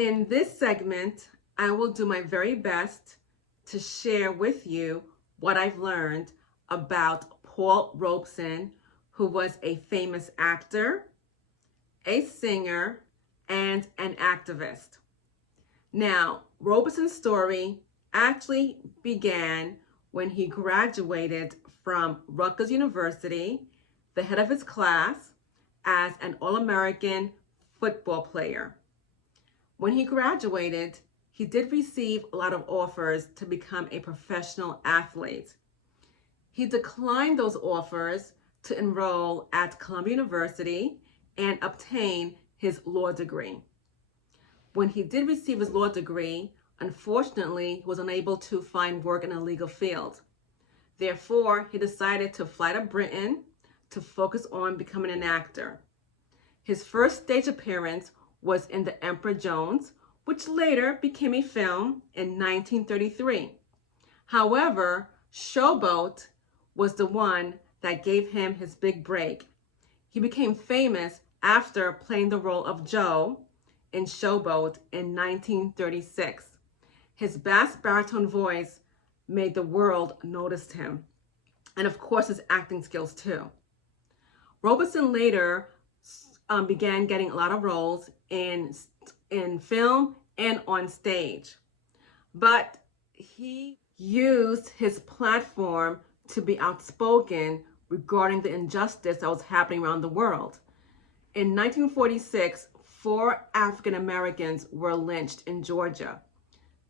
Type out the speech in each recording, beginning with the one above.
In this segment, I will do my very best to share with you what I've learned about Paul Robeson, who was a famous actor, a singer, and an activist. Now, Robeson's story actually began when he graduated from Rutgers University, the head of his class, as an All-American football player. When he graduated, he did receive a lot of offers to become a professional athlete. He declined those offers to enroll at Columbia University and obtain his law degree. When he did receive his law degree, unfortunately, he was unable to find work in a legal field. Therefore, he decided to fly to Britain to focus on becoming an actor. His first stage appearance was in The Emperor Jones, which later became a film in 1933. However, Showboat was the one that gave him his big break. He became famous after playing the role of Joe in Showboat in 1936. His bass baritone voice made the world notice him, and of course his acting skills too. Robeson later began getting a lot of roles in film and on stage, but he used his platform to be outspoken regarding the injustice that was happening around the world. In 1946, 4 African Americans were lynched in Georgia.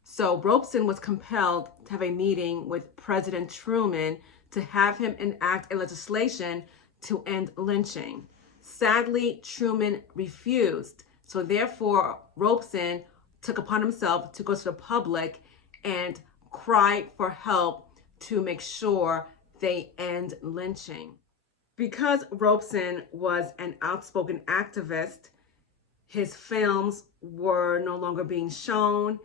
So Robeson was compelled to have a meeting with President Truman to have him enact a legislation to end lynching. Sadly, Truman refused. So therefore, Robeson took upon himself to go to the public and cry for help to make sure they end lynching. Because Robeson was an outspoken activist, his films were no longer being shown.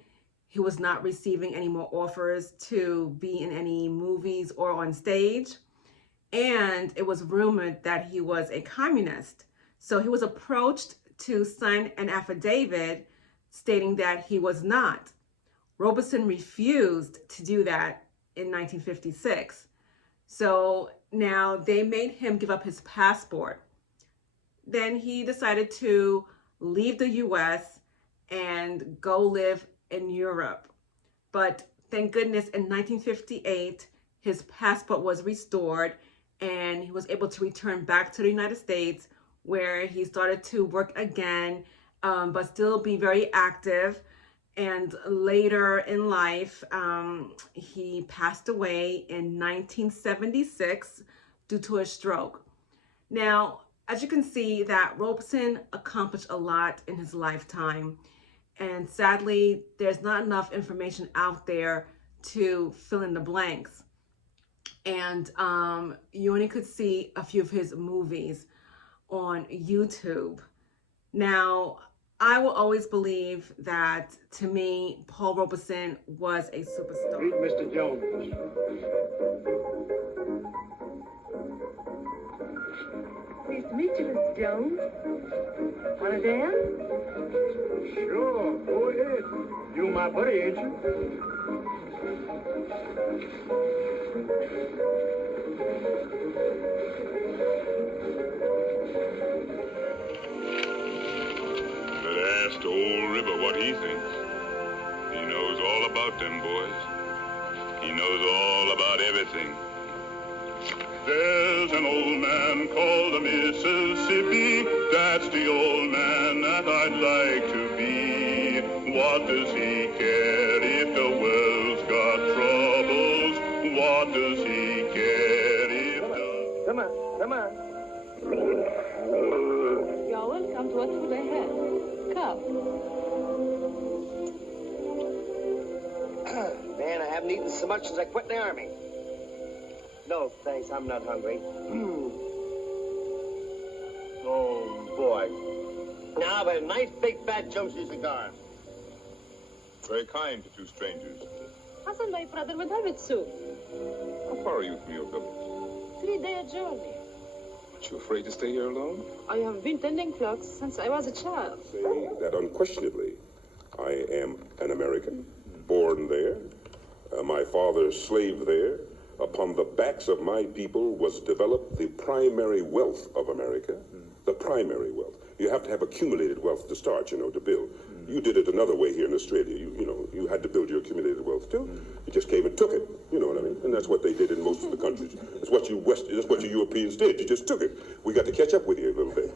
He was not receiving any more offers to be in any movies or on stage. And it was rumored that he was a communist. So he was approached to sign an affidavit stating that he was not. Robeson refused to do that in 1956. So now they made him give up his passport. Then he decided to leave the US and go live in Europe. But thank goodness in 1958, his passport was restored and he was able to return back to the United States, where he started to work again, but still be very active. And later in life, he passed away in 1976 due to a stroke. Now, as you can see, that Robeson accomplished a lot in his lifetime. And sadly, there's not enough information out there to fill in the blanks. And you only could see a few of his movies on YouTube. Now, I will always believe that, to me, Paul Robeson was a superstar. Meet Mr. Jones. Pleased to meet you, Mr. Jones. Wanna dance? Sure, go ahead. You my buddy, ain't you? Ask the old river what he thinks. He knows all about them boys. He knows all about everything. There's an old man called the Mississippi. That's the old man that I'd like to be. What does he care if the world's got troubles? What does he care if the... Come on, come on. You're welcome to what food I have. Come. Man, I haven't eaten so much since I quit the army. No, thanks, I'm not hungry. Oh, boy. Now, but a nice big fat jumpsuit cigar. Very kind to two strangers. Hasn't my brother would have it soon. How far are you from your village? 3-day journey. Aren't you afraid to stay here alone? I have been tending flocks since I was a child. Say that unquestionably American, born there. My father slaved there. Upon the backs of my people was developed the primary wealth of America, the primary wealth. You have to have accumulated wealth to start, to build. You did it another way here in Australia. You had to build your accumulated wealth too. You just came and took it. You know what I mean? And that's what they did in most of the countries. That's what you Europeans did. You just took it. We got to catch up with you a little bit.